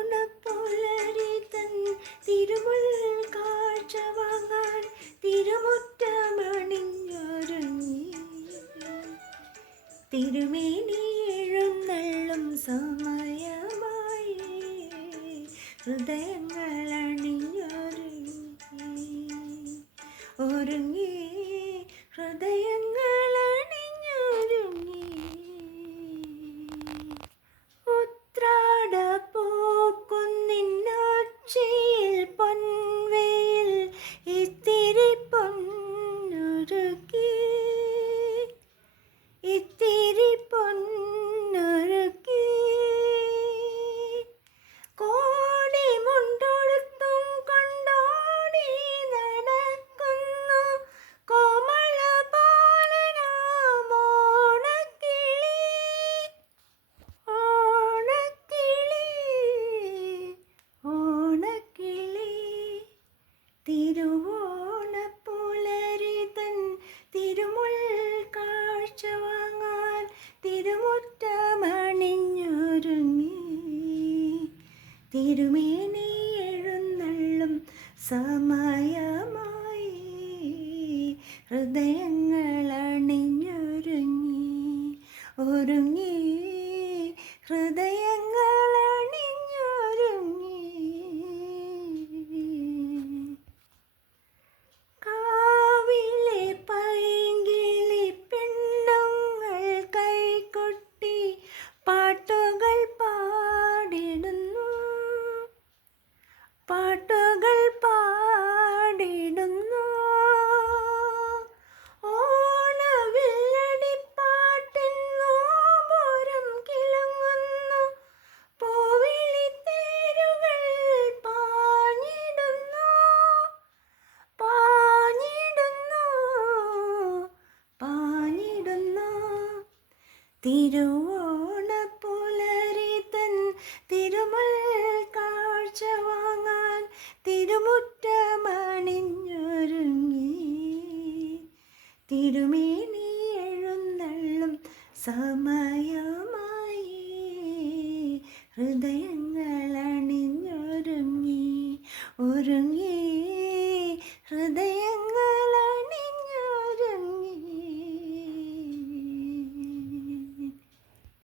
തിരുവോണപ്പുലരി തൻ തിരുമുൽ കാഴ്ച വാങ്ങാൻ തിരുമുറ്റമണിഞ്ഞൊരുങ്ങി തിരുമേനി എഴുന്നള്ളും സമയമായി ഹൃദയങ്ങൾ അണിഞ്ഞൊരുങ്ങി ഒരുങ്ങി ഹൃദയങ്ങൾ അണിഞ്ഞൊരുങ്ങി ഉത്രാട പൂക്കുന്നിന്നൊച്ചയിൽ പൊൻവെയിൽ ഇത്തിരി പൊന്നൊരുക്കി ഇത്തിരി പൊന്നൊരുക്കി കോടി മുണ്ടൊടുത്തും കൊണ്ടോടി നടക്കുന്നു കോമള ബാലനാമോണക്കിളി ഓണക്കിളി ഓണക്കിളി തിരുവോണപ്പുലരി തൻ തിരുമുൽ കാഴ്ച വാങ്ങാൻ തിരുമുറ്റമണിഞ്ഞൊരുങ്ങി തിരുമേനി എഴുന്നള്ളും സമയമായി ഹൃദയങ്ങൾ അണിഞ്ഞൊരുങ്ങി ഒരുങ്ങി ഹൃദയങ്ങൾ അണിഞ്ഞൊരുങ്ങി കാവിലെ പൈങ്കിളി പെണ്ണുങ്ങൾ കൈകൊട്ടി പാട്ടുകൾ പാടിടുന്നു പാട്ടുകൾ പാടിടുന്നു ഓണവില്ലടിപ്പാട്ടിൻ നോപുരം കിലുങ്ങുന്നു പൂവിളിത്തേരുകൾ പാഞ്ഞിടുന്നു പാഞ്ഞിടുന്നു പാഞ്ഞിടുന്നു തിരുവോണപ്പുലരി തൻ തിരുമുൽ കാഴ്ച വാങ്ങാൻ തിരുമുറ്റമണിഞ്ഞൊരുങ്ങി തിരുമേനി എഴുന്നള്ളും സമയമായി ഹൃദയ